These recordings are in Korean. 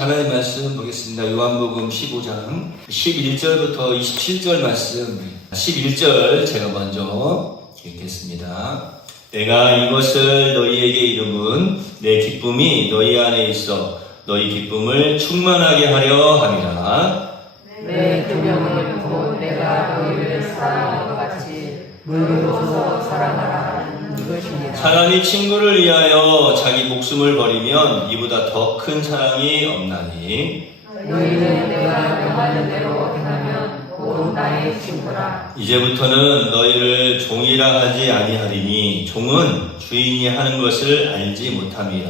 하나님의 말씀 보겠습니다. 요한복음 15장 11절부터 27절 말씀. 11절 제가 먼저 읽겠습니다. 내가 이것을 너희에게 이름은 내 기쁨이 너희 안에 있어 너희 기쁨을 충만하게 하려 함이라. 내 계명을 곧 내가 너희를 사랑한 것 같이 물로서 사랑하라 하는 이것입니다. 사람이 친구를 위하여 자기 목숨을 버리면 이보다 더 큰 사랑이 없나니. 너희는 내가 명하는 대로 행하면 곧 나의 친구라. 이제부터는 너희를 종이라 하지 아니하리니 종은 주인이 하는 것을 알지 못함이라.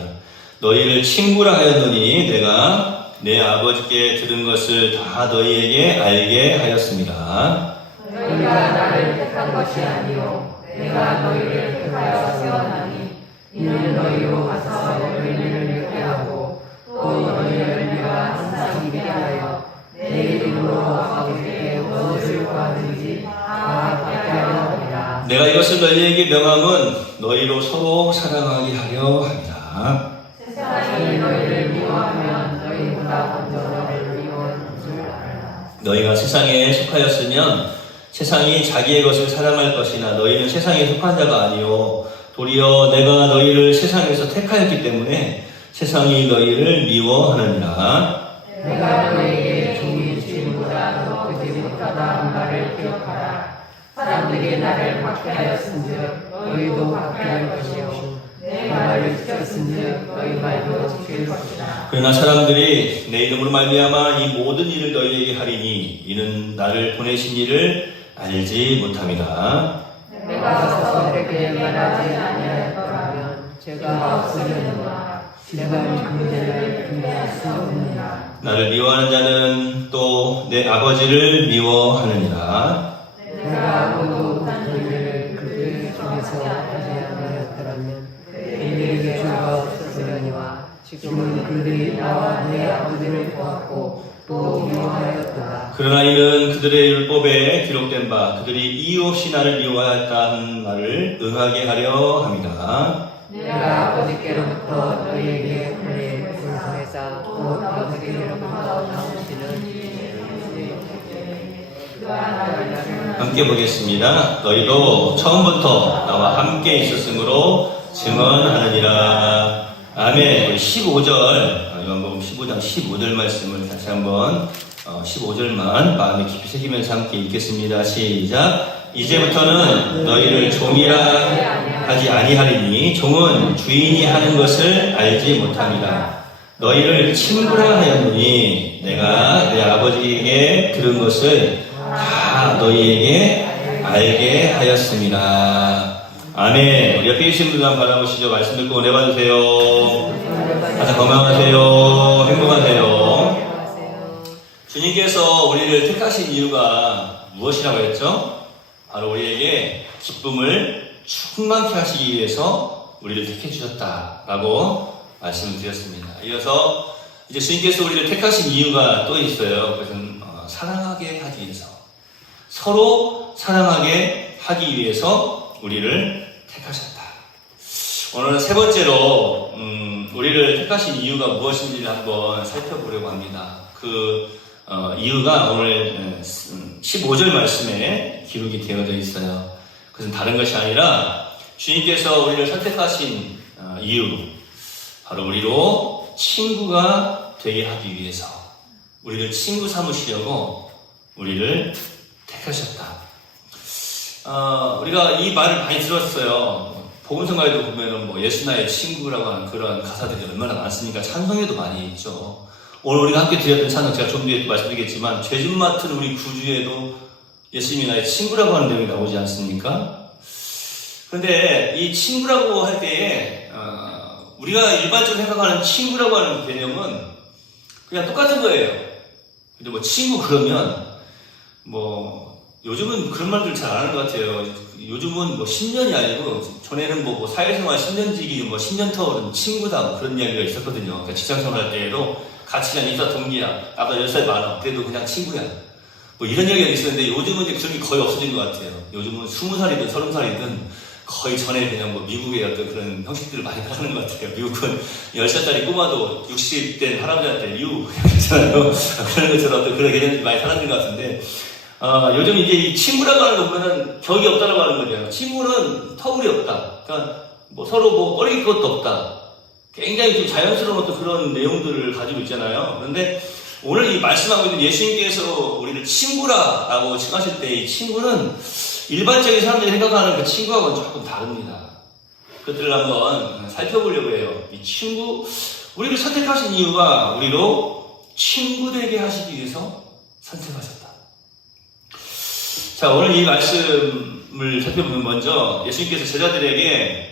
너희를 친구라 하였노니 내가 내 아버지께 들은 것을 다 너희에게 알게 하였습니다. 너희가 나를 택한 것이 아니요 내가 너희를 택하여 세워나니 이는 너희로 가서 너희를 믿게 하고 또 너희를 내가 항상 믿게 하여 내 이름으로 아버지께 무엇을 구하든지 다 받게 하려 함이라. 내가 이것을 너희에게 명함은 너희로 서로 사랑하게 하려 합니다. 세상이 너희를 미워하면 너희보다 먼저 너를 미워하는 줄 알라. 너희가 세상에 속하였으면 세상이 자기의 것을 사랑할 것이나 너희는 세상에 속한 자가 아니요 도리어 내가 너희를 세상에서 택하였기 때문에 세상이 너희를 미워하느니라. 내가 너희에게 종이 주인보다 더 크지 못하다 말을 기억하라. 사람들이 나를 박해하였은즉 너희도 박해할 것이요 내 말을 지켰은즉 너희 말도 지킬 것이다. 그러나 사람들이 내 이름으로 말미암아 이 모든 일을 너희에게 하리니 이는 나를 보내신 이를 알지 못함이다. 내가 서서들에게 말하지 아니하였더라면 제가 없으려니와 내가 그들을 금해할 수 없느니라. 나를 미워하는 자는 또 내 아버지를 미워하느니라. 내가 아무도 너희를 그들 중에서 하지 아니하였더라면 그들에게 죄가 없었으려니와 지금은 그들이 나와 내 아버지를 보았고 또 미워하였도다. 그러나 이는 그들의 율법에 기록된 바 그들이 이유 없이 나를 미워하였다는 말을 응하게 하려 함이다. 내가 아버지께로부터 너희에게 보낸 불성에서 곧 아버지께로부터 나오시는 함께 보겠습니다. 너희도 처음부터 나와 함께 있었으므로 증언하느니라. 아멘. 15절, 요한복음 15장 15절 말씀을 다시 한번 15절만 마음에 깊이 새기면서 함께 읽겠습니다. 시작. 이제부터는 너희를 종이라 하지 아니하리니 종은 주인이 하는 것을 알지 못합니다. 너희를 친구라 하였노니 내가 내 아버지에게 들은 것을 다 너희에게 알게 하였습니다. 아멘. 우리 옆에 계신 분들 한번 바라보시죠. 말씀 듣고 은혜 받으세요. 가장 건강하세요. 행복하세요. 주님께서 우리를 택하신 이유가 무엇이라고 했죠? 바로 우리에게 기쁨을 충만케 하시기 위해서 우리를 택해 주셨다라고 말씀을 드렸습니다. 이어서 이제 주님께서 우리를 택하신 이유가 또 있어요. 그것은 사랑하게 하기 위해서, 서로 사랑하게 하기 위해서 우리를 택하셨다. 오늘 세 번째로 우리를 택하신 이유가 무엇인지를 한번 살펴보려고 합니다. 그 이유가 오늘 15절 말씀에 기록이 되어져 있어요. 그것은 다른 것이 아니라 주님께서 우리를 선택하신 이유, 바로 우리로 친구가 되게 하기 위해서, 우리를 친구 삼으시려고 우리를 택하셨다. 우리가 이 말을 많이 들었어요. 복음성가에도 보면은 예수 나의 친구라고 하는 그런 가사들이 얼마나 많습니까? 찬송에도 많이 있죠. 오늘 우리가 함께 드렸던 찬송, 제가 좀 뒤에 말씀드리겠지만 죄좀 맡은 우리 구주에도 예수님이 나의 친구라고 하는 내용이 나오지 않습니까? 그런데 이 친구라고 할 때에 우리가 일반적으로 생각하는 친구라고 하는 개념은 그냥 똑같은 거예요. 근데 친구 그러면 요즘은 그런 말들 잘 안 하는 것 같아요. 요즘은 10년이 아니고 전에는 사회생활 10년지기 10년 터울은 친구다 그런 이야기가 있었거든요. 그러니까 직장생활 할 때에도 같이 그냥 입사 동기야, 나보다 10살 많아, 그래도 그냥 친구야, 이런 이야기가 있었는데 요즘은 그런 게 거의 없어진 것 같아요. 요즘은 20살이든 30살이든 거의 전에 그냥 뭐 미국의 어떤 그런 형식들을 많이 하는 것 같아요. 미국은 10살짜리 꼬마도 60된 할아버지한테 유 그러잖아요. 그런 것처럼 어떤 그런 개념들이 많이 사라진 것 같은데, 요즘 이제 이 친구라고 하는 거 보면은 격이 없다라고 하는 거죠. 친구는 터울이 없다. 그러니까 뭐 서로 뭐 꺼릴 것도 없다. 굉장히 좀 자연스러운 어떤 그런 내용들을 가지고 있잖아요. 그런데 오늘 이 말씀하고 있는 예수님께서 우리를 친구라고 칭하실 때 이 친구는 일반적인 사람들이 생각하는 그 친구하고는 조금 다릅니다. 그것들을 한번 살펴보려고 해요. 이 친구, 우리를 선택하신 이유가 우리로 친구 되게 하시기 위해서 선택하셨다. 자, 오늘 이 말씀을 살펴보면 먼저 예수님께서 제자들에게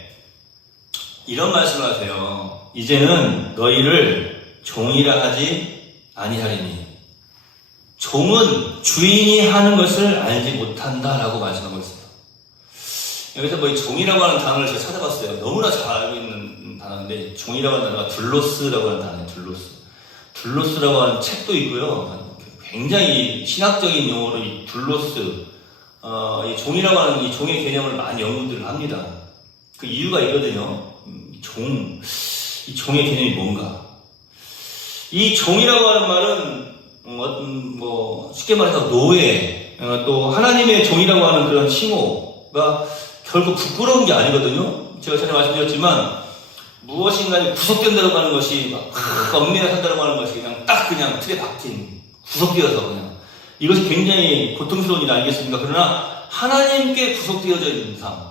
이런 말씀을 하세요. 이제는 너희를 종이라 하지 아니하리니 종은 주인이 하는 것을 알지 못한다라고 말씀하고 있어요. 여기서 뭐 이 종이라고 하는 단어를 제가 찾아봤어요. 너무나 잘 알고 있는 단어인데 종이라고 하는 단어가 둘로스라고 하는 단어예요. 둘로스라고 하는 책도 있고요. 굉장히 신학적인 용어로 이 둘로스, 이 종이라고 하는 이 종의 개념을 많이 연구들을 합니다. 그 이유가 있거든요. 이 종의 개념이 뭔가? 이 종이라고 하는 말은 뭐 쉽게 말해서 노예, 또 하나님의 종이라고 하는 그런 칭호가 결국 부끄러운 게 아니거든요. 제가 전에 말씀드렸지만 무엇인가 구속된다고 하는 것이 막 엄밀하게 산다고 하는 것이 그냥 틀에 박힌 구속되어서 그냥 이것이 굉장히 고통스러운 일 아니겠습니까? 그러나 하나님께 구속되어져 있는 삶,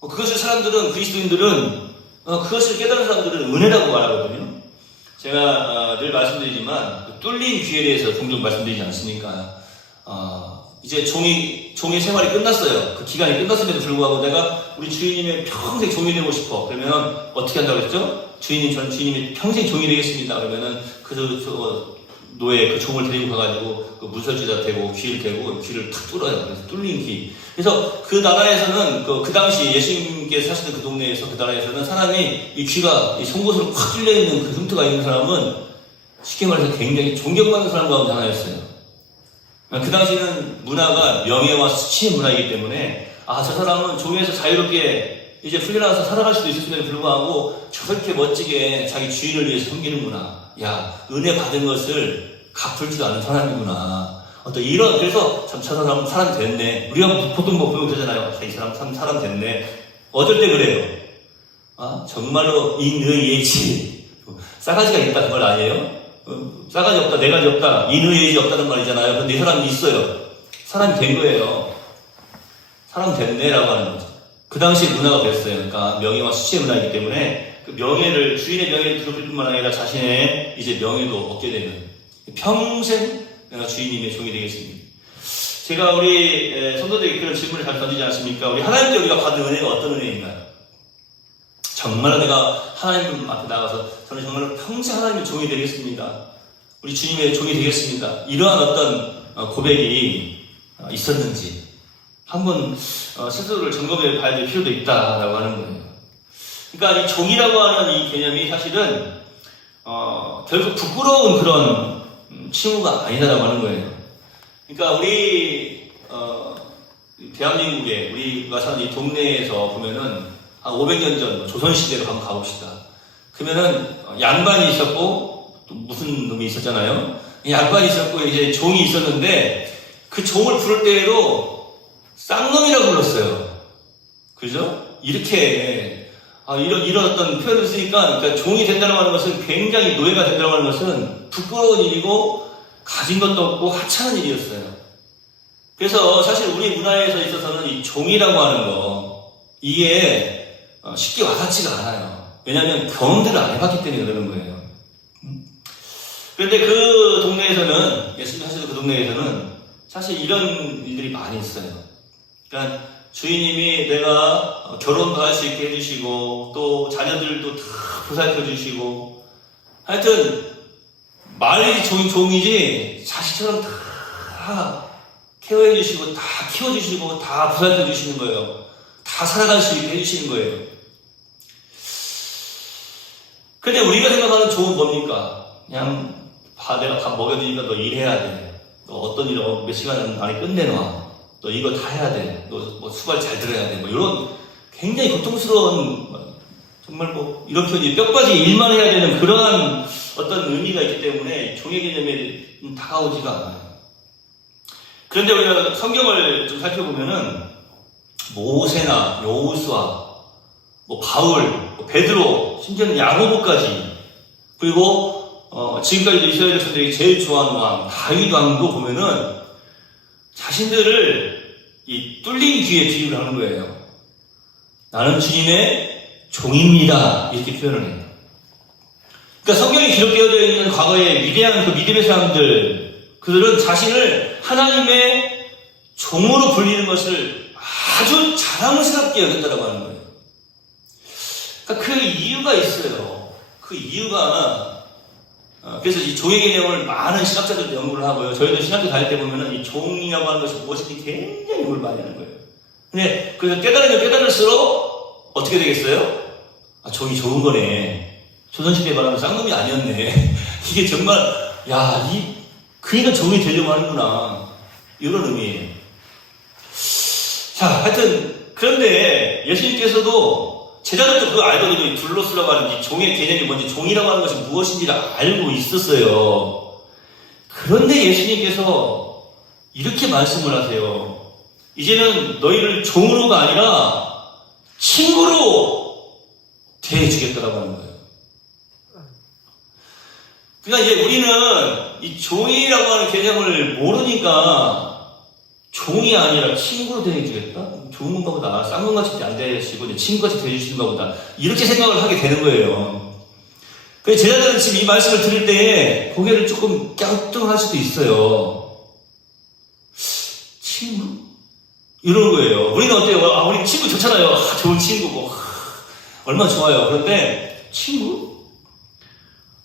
그것을 사람들은, 그리스도인들은 그것을 깨달은 사람들은 은혜라고 말하거든요. 제가 늘 말씀드리지만 뚫린 귀에 대해서 종종 말씀드리지 않습니까? 이제 종의 생활이 끝났어요. 그 기간이 끝났음에도 불구하고 내가 우리 주인님의 평생 종이 되고 싶어. 그러면 어떻게 한다고 그랬죠? 저는 주인님이 평생 종이 되겠습니다. 그러면은 노예 그 종을 데리고 가가지고 그 문설주자 대고 귀를 대고 귀를 탁 뚫어요. 그래서 뚫린 귀. 그래서 그 나라에서는 그 당시 예수님께서 사시는 그 동네에서 그 나라에서는 사람이 이 귀가 이 송곳으로 확 뚫려 있는 그 흉터가 있는 사람은 쉽게 말해서 굉장히 존경받는 사람 가운데 하나였어요. 그 당시는 문화가 명예와 수치의 문화이기 때문에 저 사람은 종에서 자유롭게 이제 풀려나서 살아갈 수도 있었음에도 불구하고 저렇게 멋지게 자기 주인을 위해서 섬기는구나. 야, 은혜 받은 것을 갚을지도 않은 사람이구나. 그래서 참 저 사람 사람 됐네. 우리가 보통 뭐 보면 그러잖아요. 이 사람 참 사람 됐네. 어쩔 때 그래요. 정말로 인의예지. 싸가지가 있다 그 말 아니에요? 싸가지 없다, 네 가지 없다, 인의예지 없다는 말이잖아요. 근데 이 사람이 있어요. 사람이 된 거예요. 사람 됐네라고 하는 거죠. 그 당시 문화가 그랬어요. 그러니까 명예와 수치의 문화이기 때문에 그 명예를, 주인의 명예를 드러낼 뿐만 아니라 자신의 이제 명예도 얻게 되는, 평생 내가 주인님의 종이 되겠습니다. 제가 우리 성도들에게 그런 질문을 잘 던지지 않습니까? 우리 하나님께 우리가 받은 은혜가 어떤 은혜인가요? 정말로 내가 하나님 앞에 나가서 저는 정말로 평생 하나님의 종이 되겠습니다. 우리 주님의 종이 되겠습니다. 이러한 어떤 고백이 있었는지 한번 스스로를 점검해 봐야 될 필요도 있다라고 하는 거예요. 그러니까 이 종이라고 하는 이 개념이 사실은 결국 부끄러운 그런 칭호가 아니다라고 하는 거예요. 그러니까 우리 대한민국에 우리가 사는 이 동네에서 보면은 한 500년 전 조선시대로 한번 가봅시다. 그러면은 양반이 있었고 또 무슨 놈이 있었잖아요. 양반이 있었고 이제 종이 있었는데 그 종을 부를 때에도 쌍놈이라고 불렀어요. 그죠? 이렇게 이런 어떤 표현을 쓰니까, 그러니까 종이 된다고 하는 것은, 굉장히 노예가 된다고 하는 것은 부끄러운 일이고 가진 것도 없고 하찮은 일이었어요. 그래서 사실 우리 문화에서 있어서는 이 종이라고 하는 거, 이게 쉽게 와닿지가 않아요. 왜냐하면 경험들을 안 해봤기 때문에 그러는 거예요. 그런데 그 동네에서는, 예수님 하시는 그 동네에서는 사실 이런 일들이 많이 있어요. 그러니까 주인님이 내가 결혼도 할 수 있게 해주시고, 또 자녀들도 다 보살펴 주시고, 하여튼 말이 종이지 자식처럼 다 케어해 주시고, 다 키워주시고, 다 보살펴 주시는 거예요. 다 살아갈 수 있게 해주시는 거예요. 근데 우리가 생각하는 종은 뭡니까? 그냥 내가 밥 먹여주니까 너 일해야 돼. 너 어떤 일을 몇 시간 안에 끝내놔. 너 이거 다 해야 돼. 너 뭐 수발 잘 들어야 돼. 뭐 이런 굉장히 고통스러운, 정말 뭐 이런 표현이 뼈까지 일만 해야 되는 그러한 어떤 의미가 있기 때문에 종의 개념에 다가오지가 않아요. 그런데 우리가 성경을 좀 살펴보면은 모세나 여호수아, 뭐 바울, 뭐 베드로, 심지어는 야고보까지, 그리고 지금까지도 이스라엘 백성들이 제일 좋아하는 왕 다윗 왕도 보면은 자신들을 이 뚫린 귀에 비유를 하는 거예요. 나는 주님의 종입니다. 이렇게 표현을 해요. 그러니까 성경에 기록되어져 있는 과거의 위대한 그 믿음의 사람들, 그들은 자신을 하나님의 종으로 불리는 것을 아주 자랑스럽게 여겼다라고 하는 거예요. 그러니까 그 이유가 있어요. 그 이유가, 그래서 이 종의 개념을 많은 신학자들도 연구를 하고요. 저희도 신학교 다닐 때 보면은 이 종이라고 하는 것이 무엇인지 굉장히 연구를 많이 하는 거예요. 근데 그래서 깨달으면 깨달을수록 어떻게 되겠어요? 아, 종이 좋은 거네. 조선시대에 말하는 쌍놈이 아니었네. 이게 정말, 야, 그러니까 종이 되려고 하는구나. 이런 의미예요. 자, 하여튼, 그런데 예수님께서도 제자들도 그거 알거든요. 이 둘로스라고 하는 이 종의 개념이 뭔지, 종이라고 하는 것이 무엇인지를 알고 있었어요. 그런데 예수님께서 이렇게 말씀을 하세요. 이제는 너희를 종으로가 아니라 친구로 대해주겠다라고 하는 거예요. 그러니까 이제 우리는 이 종이라고 하는 개념을 모르니까 종이 아니라 친구로 대해주겠다? 좋은 건가 보다. 쌍놈같이 안 대해주시고 이제 친구같이 대해주시는 것보다. 이렇게 생각을 하게 되는 거예요. 그래서 제자들은 지금 이 말씀을 들을 때 고개를 조금 갸우뚱할 수도 있어요. 친구? 이런 거예요. 우리는 어때요? 아, 우리 친구 좋잖아요. 아, 좋은 친구, 뭐. 얼마나 좋아요. 그런데, 친구?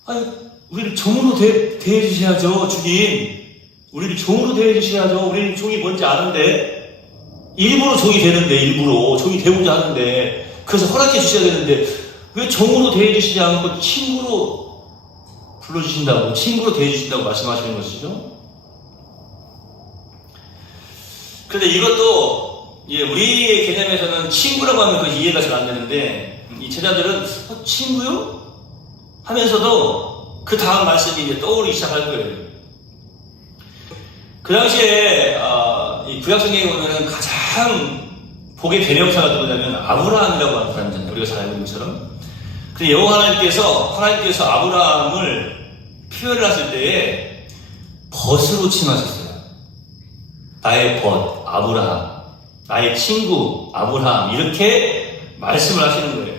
아니, 우리를 종으로 대해주셔야죠, 주님. 우리를 종으로 대해주셔야죠. 우리는 종이 뭔지 아는데. 일부러 종이 되는데, 일부러. 종이 되고자 하는데. 그래서 허락해 주셔야 되는데, 왜 종으로 대해주시지 않고 친구로 불러주신다고, 친구로 대해주신다고 말씀하시는 것이죠? 그런데 이것도 우리의 개념에서는 친구라고 하면 그 이해가 잘 안 되는데 이 제자들은 친구요? 하면서도 그 다음 말씀이 이제 떠오르기 시작할 거예요. 그 당시에 이 구약성경에 보면은 가장 복의 대명사가 누구냐면 아브라함이라고 하는 사람이잖아요. 우리가 잘 알고 있는 것처럼. 근데 여호와 하나님께서 아브라함을 표현을 하실 때에 벗으로 칭하셨어요. 나의 벗, 아브라함, 나의 친구, 아브라함, 이렇게 말씀을 하시는 거예요.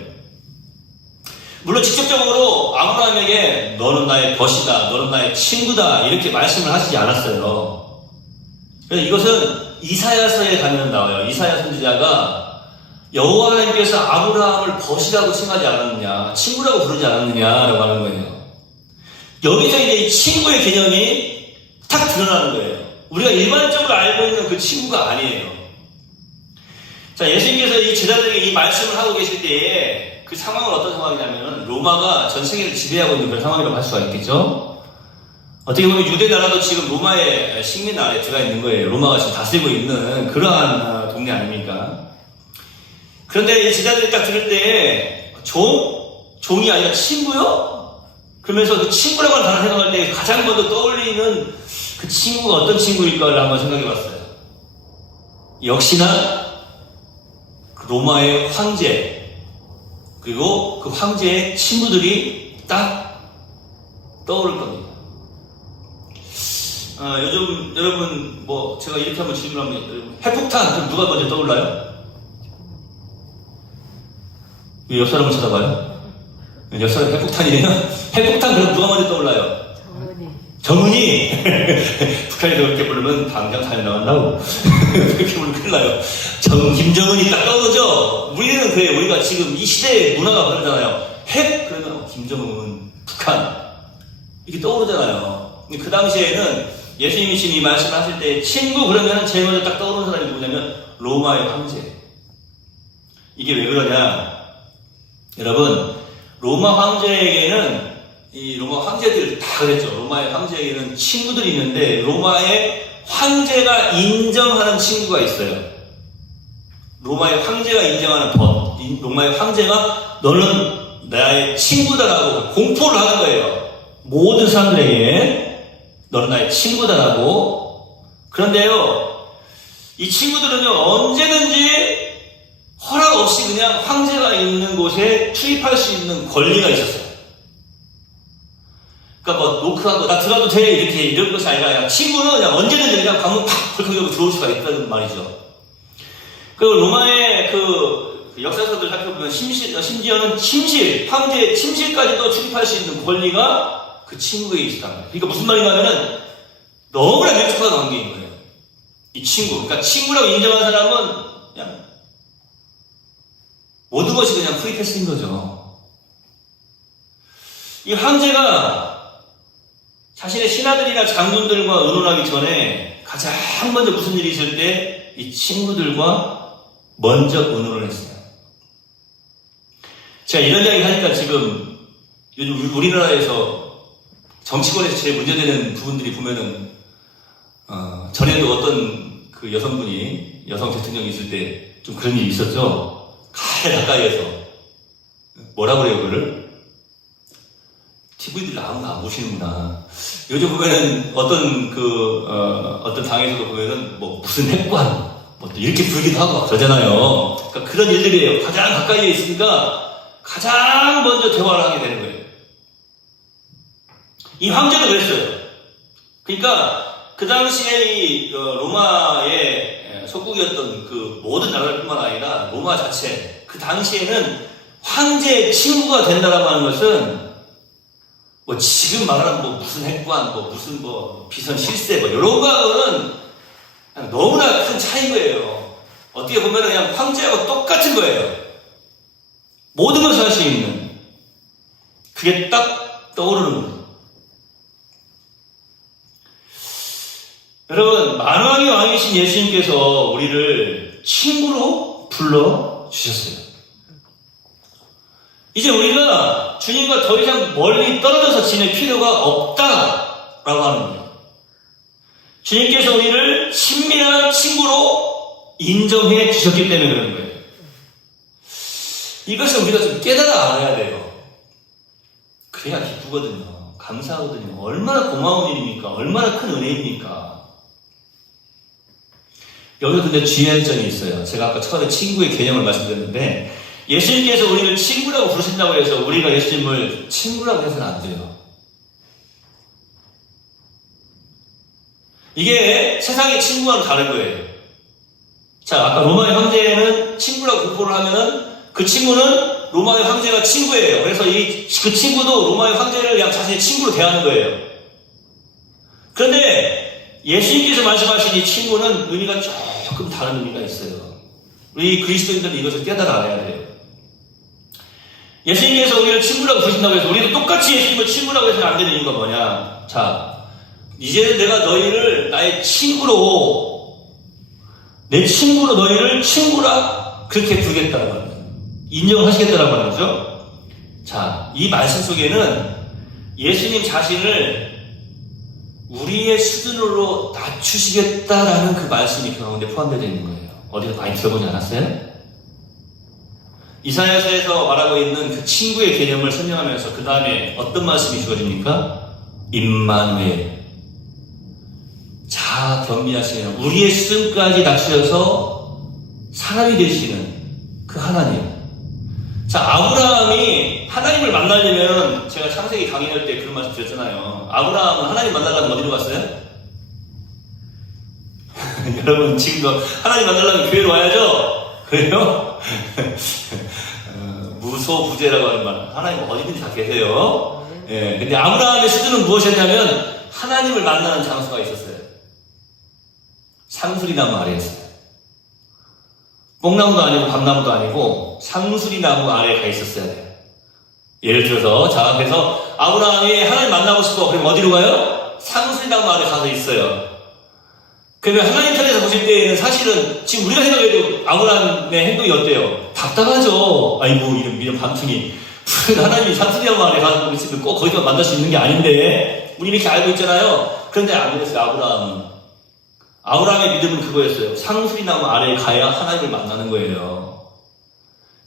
물론 직접적으로 아브라함에게 너는 나의 벗이다, 너는 나의 친구다, 이렇게 말씀을 하시지 않았어요. 그래서 이것은 이사야서에 가면 나와요. 이사야 선지자가 여호와 하나님께서 아브라함을 벗이라고 칭하지 않았느냐, 친구라고 부르지 않았느냐라고 하는 거예요. 여기서 이제 이 친구의 개념이 딱 드러나는 거예요. 우리가 일반적으로 알고 있는 그 친구가 아니에요. 자, 예수님께서 이 제자들에게 이 말씀을 하고 계실 때에 그 상황은 어떤 상황이냐면 로마가 전 세계를 지배하고 있는 그런 상황이라고 할 수가 있겠죠. 어떻게 보면 유대 나라도 지금 로마의 식민 아래에 들어가 있는 거예요. 로마가 지금 다스리고 있는 그러한 동네 아닙니까? 그런데 이 제자들이 딱 들을 때 종이 아니라 친구요? 그러면서 그 친구라고 하는 단어 생각할 때 가장 먼저 떠올리는 그 친구가 어떤 친구일까를 한번 생각해 봤어요. 역시나 그 로마의 황제, 그리고 그 황제의 친구들이 딱 떠오를 겁니다. 요즘 여러분 뭐 제가 이렇게 한번 질문하면 여러분 핵폭탄 그럼 누가 먼저 떠올라요? 왜 옆 사람을 쳐다봐요? 옆 사람 핵폭탄이에요? 핵폭탄 그럼 누가 먼저 떠올라요? 정은이! 북한에서 그렇게 부르면 당장 사회 나간다고. 그렇게 부르면 큰일 나요. 김정은이 딱 떠오르죠? 우리는 그래. 우리가 지금 이 시대의 문화가 그러잖아요. 핵! 그러면 김정은, 북한. 이렇게 떠오르잖아요. 근데 그 당시에는 예수님이 지금 이 말씀을 하실 때 친구 그러면 제일 먼저 딱 떠오르는 사람이 누구냐면 로마의 황제. 이게 왜 그러냐? 여러분, 로마 황제에게는 이 로마 황제들 다 그랬죠. 로마의 황제에게는 친구들이 있는데 로마의 황제가 인정하는 친구가 있어요. 로마의 황제가 인정하는 법. 로마의 황제가 너는 나의 친구다라고 공포를 하는 거예요. 모든 사람들에게 너는 나의 친구다라고. 그런데요, 이 친구들은요, 언제든지 허락 없이 그냥 황제가 있는 곳에 출입할 수 있는 권리가 있었어요. 그러니까 뭐 노크하고 나 들어가도 돼 이렇게 이런 것이 아니라 그냥 친구는 그냥 언제든지 그냥 방문 팍 벌컥 들어올 수가 있다는 말이죠. 그 로마의 그 역사서들 살펴보면 심지어는 침실, 황제의 침실까지도 출입할 수 있는 권리가 그 친구에게 있었단 말이에요. 그러니까 무슨 말이냐면은 너무나 밀접한 관계인 거예요. 이 친구. 그러니까 친구라고 인정한 사람은 그냥 모든 것이 그냥 프리패스인 거죠. 이 황제가 자신의 신하들이나 장군들과 의논하기 전에 가장 먼저 무슨 일이 있을 때 이 친구들과 먼저 의논을 했어요. 제가 이런 이야기 하니까 지금 요즘 우리나라에서 정치권에서 제일 문제되는 부분들이 보면은 전에도 어떤 그 여성분이 여성 대통령이 있을 때 좀 그런 일이 있었죠. 가까이에서 뭐라 그래요 그거를? TV들 아무나 안 보시는구나. 요즘 보면은 어떤 당에서도 보면은 뭐 무슨 핵관 뭐 또 이렇게 부르기도 하고 막 그러잖아요. 그러니까 그런 일들이에요. 가장 가까이에 있으니까 가장 먼저 대화를 하게 되는 거예요. 이 황제도 그랬어요. 그러니까 그 당시에 이 로마의 속국이었던 그 모든 나라뿐만 아니라 로마 자체 그 당시에는 황제의 친구가 된다라고 하는 것은 뭐 지금 말하는 뭐 무슨 핵관, 뭐 무슨 뭐 비선 실세 뭐 이런 거는 그냥 너무나 큰 차이인 거예요. 어떻게 보면 그냥 황제하고 똑같은 거예요. 모든 것을 할 수 있는 그게 딱 떠오르는 거예요. 여러분, 만왕의 왕이신 예수님께서 우리를 친구로 불러주셨어요. 이제 우리가 주님과 더 이상 멀리 떨어져서 지낼 필요가 없다라고 하는 거예요. 주님께서 우리를 친밀한 친구로 인정해 주셨기 때문에 그런 거예요. 이것을 우리가 좀 깨달아 알아야 돼요. 그래야 기쁘거든요. 감사하거든요. 얼마나 고마운 일입니까? 얼마나 큰 은혜입니까? 여기서 근데 중요한 점이 있어요. 제가 아까 처음에 친구의 개념을 말씀드렸는데 예수님께서 우리를 친구라고 부르신다고 해서 우리가 예수님을 친구라고 해서는 안 돼요. 이게 세상의 친구와는 다른 거예요. 자, 아까 로마의 황제는 친구라고 공포를 하면은 그 친구는 로마의 황제가 친구예요. 그래서 그 친구도 로마의 황제를 그냥 자신의 친구로 대하는 거예요. 그런데 예수님께서 말씀하신 이 친구는 의미가 조금 다른 의미가 있어요. 우리 그리스도인들은 이것을 깨달아 알아야 돼요. 예수님께서 우리를 친구라고 부르신다고 해서 우리도 똑같이 예수님을 친구라고 해서는 안 되는 이유가 뭐냐? 자, 이제는 내가 너희를 나의 친구로, 내 친구로 너희를 친구라 그렇게 부르겠다는 거예요. 인정하시겠다는 말이죠. 자, 이 말씀 속에는 예수님 자신을 우리의 수준으로 낮추시겠다라는 그 말씀이 그 가운데 포함되어 있는 거예요. 어디서 많이 들어보지 않았어요? 이사야서에서 말하고 있는 그 친구의 개념을 설명하면서 그 다음에 어떤 말씀이 주어집니까? 임마누엘. 자, 겸비하시는 우리의 수준까지 낮추셔서 사람이 되시는 그 하나님. 자, 아브라함이 하나님을 만나려면 제가 창세기 강의할 때 그런 말씀 드렸잖아요. 아브라함은 하나님 만나려면 어디로 갔어요? 여러분 지금도 하나님 만나려면 교회로 와야죠? 그래요? 무소부재라고 하는 말. 하나님 어디든지 다 계세요. 예, 근데 아브라함의 수준은 무엇이었냐면 하나님을 만나는 장소가 있었어요. 상수리나무 아래였어요. 뽕나무도 아니고 밤나무도 아니고 상수리나무 아래에 가 있었어야 돼요. 예를 들어서 자, 그래서 아브라함이 하나님 만나고 싶어. 그럼 어디로 가요? 상수리나무 아래 가서 있어요. 그러면 하나님 편에서 보실 때에는 사실은 지금 우리가 생각해도 아브라함의 행동이 어때요? 답답하죠. 아이고 이런 반퉁이 하나님이 상수리나무 아래 가서 있으면 꼭 거기서 만날 수 있는 게 아닌데 우리 이렇게 알고 있잖아요. 그런데 안 그랬어요. 아브라함은 아브라함의 믿음은 그거였어요. 상수리 나무 아래에 가야 하나님을 만나는 거예요.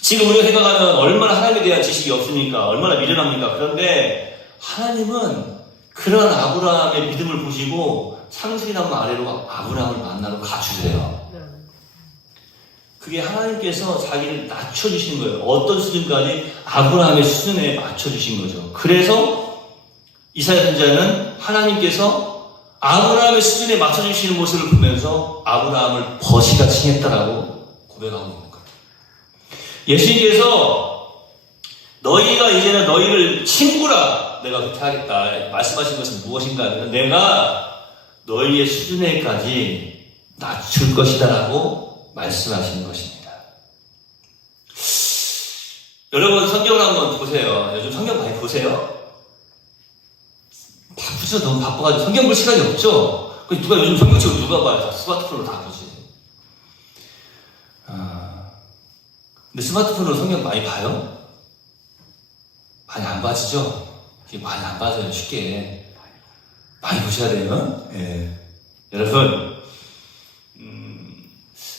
지금 우리가 생각하면 얼마나 하나님에 대한 지식이 없으니까, 얼마나 미련합니까? 그런데 하나님은 그런 아브라함의 믿음을 보시고 상수리 나무 아래로 아브라함을 만나러 가주세요. 그게 하나님께서 자기를 낮춰주신 거예요. 어떤 수준까지? 아브라함의 수준에 맞춰주신 거죠. 그래서 이사야 선지자는 하나님께서 아브라함의 수준에 맞춰주시는 모습을 보면서 아브라함을 버시같이 했다라고 고백하고 있는 거예요. 예수님께서 너희가 이제는 너희를 친구라 내가 그렇게 하겠다 말씀하신 것은 무엇인가 하면 내가 너희의 수준에까지 낮출 것이다 라고 말씀하시는 것입니다. 여러분 성경을 한번 보세요. 요즘 성경 많이 보세요? 바쁘죠. 너무 바빠가지고 성경 볼 시간이 없죠. 누가 요즘 성경책을 누가 봐요? 다 스마트폰으로 다 보지. 근데 스마트폰으로 성경 많이 봐요? 많이 안 봐지죠? 많이 안 봐져요. 쉽게 많이 보셔야 돼요. 예. 여러분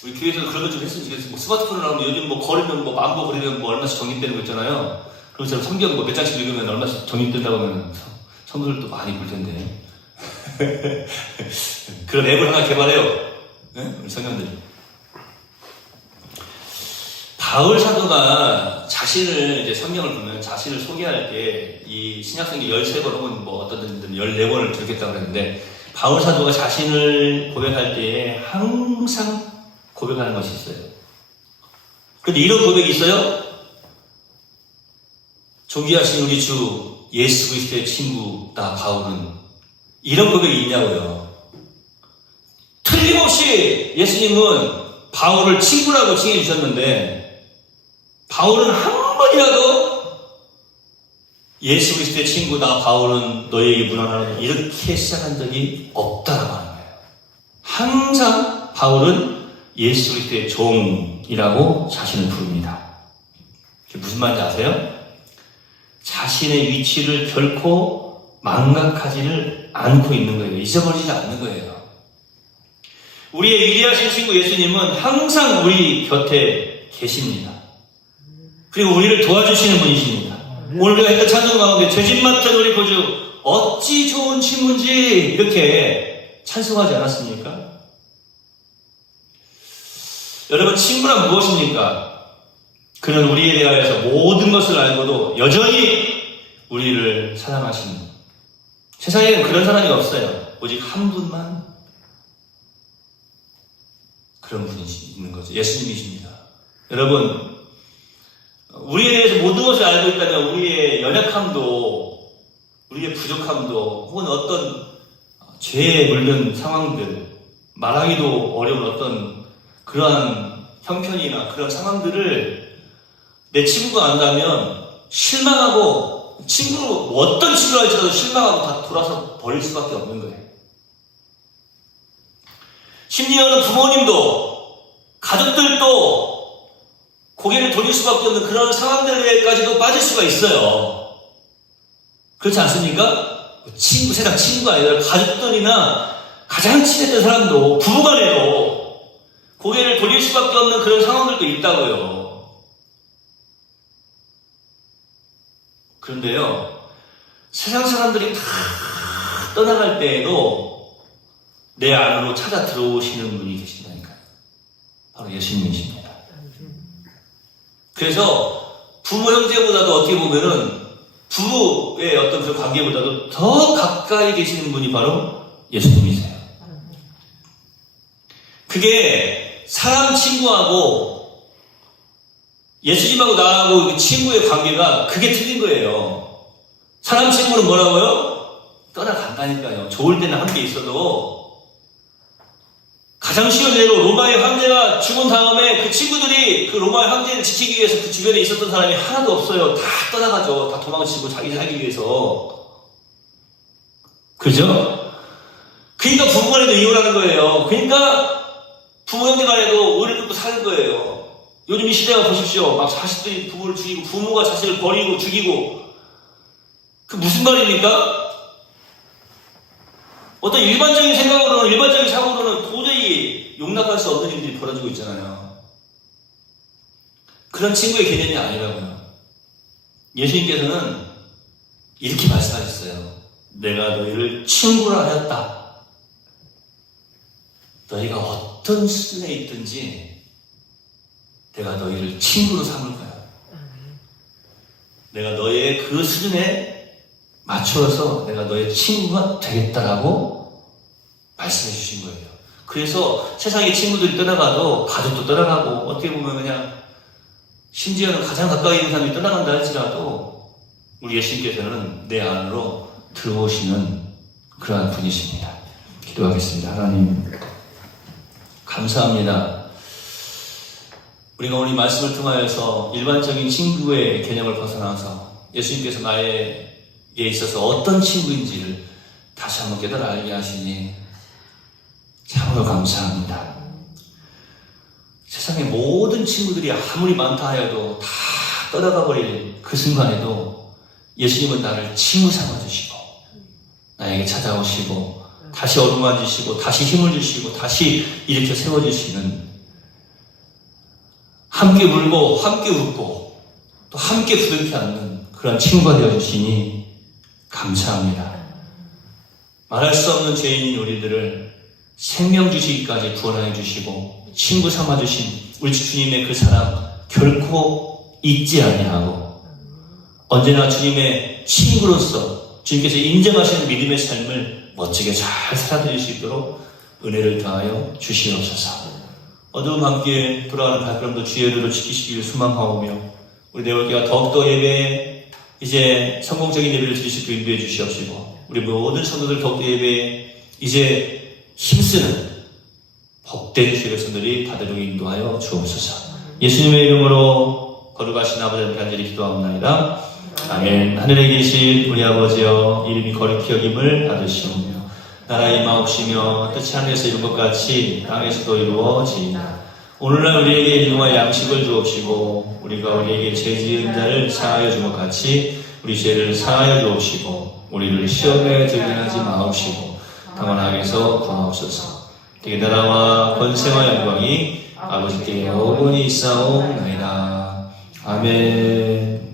우리 교회에서 그런 거 좀 했으면 좋겠어요. 뭐 스마트폰으로 하면 요즘 뭐 걸으면 뭐 만보 걸으면 뭐 얼마씩 적립되는 거 있잖아요. 그럼 제가 성경 뭐 몇 장씩 읽으면 얼마씩 적립된다고 하면 선물도 많이 볼 텐데. 그런 앱을 하나 개발해요. 네? 우리 성령들. 바울 사도가 자신을 이제 성경을 보면 자신을 소개할 때 이 신약성경 13번 혹은 뭐 어떤 데는 14번을 기록했다고 그랬는데 바울 사도가 자신을 고백할 때에 항상 고백하는 것이 있어요. 그런데 이런 고백이 있어요. 존귀하신 우리 주 예수 그리스도의 친구 나 바울은 이런 고백이 있냐고요. 틀림없이 예수님은 바울을 친구라고 칭해 주셨는데 바울은 한 번이라도 예수 그리스도의 친구 나 바울은 너희에게 문안하노니 이렇게 시작한 적이 없다라고 하는 거예요. 항상 바울은 예수 그리스도의 종이라고 자신을 부릅니다. 그게 무슨 말인지 아세요? 자신의 위치를 결코 망각하지를 않고 있는 거예요. 잊어버리지 않는 거예요. 우리의 위대하신 친구 예수님은 항상 우리 곁에 계십니다. 그리고 우리를 도와주시는 분이십니다. 오늘 우리가 했던 찬송 가운데 죄짐 맡은 우리 구주 어찌 좋은 친구인지 이렇게 찬송하지 않았습니까? 여러분 친구란 무엇입니까? 그는 우리에 대하여서 모든 것을 알고도 여전히 우리를 사랑하시는 세상에는 그런 사람이 없어요. 오직 한 분만 그런 분이 있는 거죠. 예수님이십니다. 여러분 우리에 대해서 모든 것을 알고 있다면 우리의 연약함도 우리의 부족함도 혹은 어떤 죄에 물든 상황들 말하기도 어려운 어떤 그러한 형편이나 그런 상황들을 내 친구가 안다면 실망하고 친구로 어떤 친구를 할지라도 실망하고 다 돌아서 버릴 수밖에 없는 거예요. 심지어는 부모님도 가족들도 고개를 돌릴 수밖에 없는 그런 상황들에까지도 빠질 수가 있어요. 그렇지 않습니까? 친구, 세상 친구가 아니라 가족들이나 가장 친했던 사람도 부부간에도 고개를 돌릴 수밖에 없는 그런 상황들도 있다고요. 그런데요, 세상 사람들이 다 떠나갈 때에도 내 안으로 찾아 들어오시는 분이 계신다니까요. 바로 예수님이십니다. 그래서 부모 형제보다도 어떻게 보면은 부부의 어떤 그 관계보다도 더 가까이 계시는 분이 바로 예수님이세요. 그게 사람 친구하고 예수님하고 나하고 그 친구의 관계가 그게 틀린 거예요. 사람 친구는 뭐라고요? 떠나간다니까요. 좋을 때는 함께 있어도 가장 쉬운 예로 로마의 황제가 죽은 다음에 그 친구들이 그 로마의 황제를 지키기 위해서 그 주변에 있었던 사람이 하나도 없어요. 다 떠나가죠. 다 도망치고 자기 살기 위해서. 그죠? 그러니까 부부간에도 이혼하는 거예요. 그러니까 부모 형제 간에도 오래 듣고 사는 거예요. 요즘 이 시대가 보십시오. 막 자식들이 부모를 죽이고 부모가 자식을 버리고 죽이고 그 무슨 말입니까? 어떤 일반적인 생각으로는, 일반적인 사고로는 도저히 용납할 수 없는 일들이 벌어지고 있잖아요. 그런 친구의 개념이 아니라고요. 예수님께서는 이렇게 말씀하셨어요. 내가 너희를 친구로 하였다. 너희가 어떤 수준에 있든지 내가 너희를 친구로 삼을 거야. 내가 너의 그 수준에 맞추어서 내가 너의 친구가 되겠다라고 말씀해 주신 거예요. 그래서 세상의 친구들이 떠나가도 가족도 떠나가고 어떻게 보면 그냥 심지어는 가장 가까이 있는 사람이 떠나간다 할지라도 우리 예수님께서는 내 안으로 들어오시는 그러한 분이십니다. 기도하겠습니다. 하나님 감사합니다. 우리가 오늘 이 말씀을 통하여서 일반적인 친구의 개념을 벗어나서 예수님께서 나에게 있어서 어떤 친구인지를 다시 한번 깨달아 알게 하시니 참으로 감사합니다. 세상의 모든 친구들이 아무리 많다 하여도 다 떠나가 버릴 그 순간에도 예수님은 나를 친구 삼아주시고 나에게 찾아오시고 다시 어루만지시고 다시 힘을 주시고 다시 일으켜 세워주시는, 함께 울고 함께 웃고 또 함께 부둥켜 안는 그런 친구가 되어주시니 감사합니다. 말할 수 없는 죄인인 우리들을 생명 주시기까지 구원하여 주시고 친구 삼아주신 우리 주님의 그 사랑 결코 잊지 아니하고 언제나 주님의 친구로서 주님께서 인정하시는 믿음의 삶을 멋지게 잘 살아드릴 수 있도록 은혜를 더하여 주시옵소서. 어두운 함께 돌아가는 발걸음도 주의 은혜로 지키시기를 소망하오며 우리 내월교가 더욱더 예배에 이제 성공적인 예배를 드릴 수 있도록 인도해 주시옵시고 우리 모든 성도들 더욱더 예배에 이제 힘쓰는 복된 주의 백성들이 다되도록 인도하여 주옵소서. 예수님의 이름으로 거룩하신 아버지 간절히 기도하옵나이다. 아멘. 하늘에 계신 우리 아버지여, 이름이 거룩히 여김을 받으시오며 나라 임하옵시며 뜻이 하늘에서 이룬 것 같이 땅에서도 이루어지이다. 오늘날 우리에게 일용할 양식을 주옵시고 우리가 우리에게 죄 지은 자를 사하여 준 것 같이 우리 죄를 사하여 주옵시고 우리를 시험에 들게 하지 마옵시고 다만 악에서 구하옵소서. 되게 나라와 권세와 영광이 아버지께 영원히 있사옵나이다. 아멘.